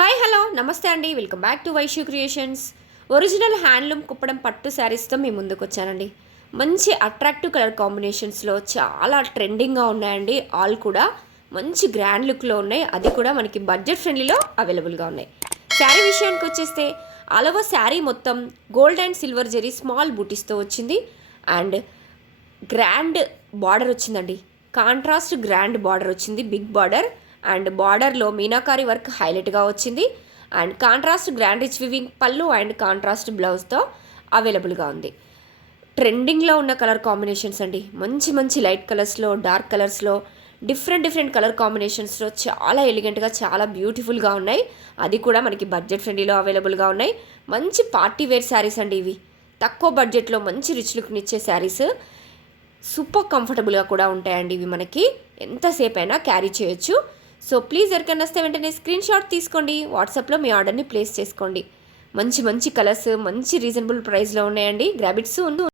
Hi hello నమస్తే అండి, welcome back to Vaishu creations. Original handloom Kuppadam పట్టు శారీస్తో మీ ముందుకు వచ్చానండి. మంచి అట్రాక్టివ్ కలర్ కాంబినేషన్స్లో చాలా ట్రెండింగ్గా ఉన్నాయండి. ఆల్ కూడా మంచి గ్రాండ్ లుక్లో ఉన్నాయి. అది కూడా మనకి బడ్జెట్ ఫ్రెండ్లీలో అవైలబుల్గా ఉన్నాయి. శారీ విషయానికి వచ్చేస్తే అలవ శారీ మొత్తం gold and silver zari small బూటీస్తో వచ్చింది. అండ్ గ్రాండ్ బార్డర్ వచ్చిందండి. కాంట్రాస్ట్ గ్రాండ్ బార్డర్ వచ్చింది, బిగ్ బార్డర్. అండ్ బార్డర్లో మీనాకారి వర్క్ హైలైట్గా వచ్చింది. And contrast grand rich weaving పళ్ళు అండ్ కాంట్రాస్ట్ బ్లౌజ్తో అవైలబుల్గా ఉంది. ట్రెండింగ్లో ఉన్న కలర్ కాంబినేషన్స్ అండి. మంచి మంచి లైట్ కలర్స్లో, డార్క్ కలర్స్లో, డిఫరెంట్ కలర్ కాంబినేషన్స్లో చాలా ఎలిగెంట్గా, చాలా బ్యూటిఫుల్గా ఉన్నాయి. అది కూడా మనకి బడ్జెట్ ఫ్రెండ్లీలో అవైలబుల్గా ఉన్నాయి. మంచి పార్టీ వేర్ శారీస్ అండి ఇవి. తక్కువ బడ్జెట్లో మంచి రిచ్ లుక్నిచ్చే శారీస్. సూపర్ కంఫర్టబుల్గా కూడా ఉంటాయండి ఇవి. మనకి ఎంతసేపు అయినా క్యారీ చేయొచ్చు. సో ప్లీజ్ ఎవరికైనా వస్తే వెంటనే స్క్రీన్ షాట్ తీసుకోండి, వాట్సాప్లో మీ ఆర్డర్ని ప్లేస్ చేసుకోండి. మంచి మంచి కలర్స్ మంచి రీజనబుల్ ప్రైస్లో ఉన్నాయండి. Grab it soon.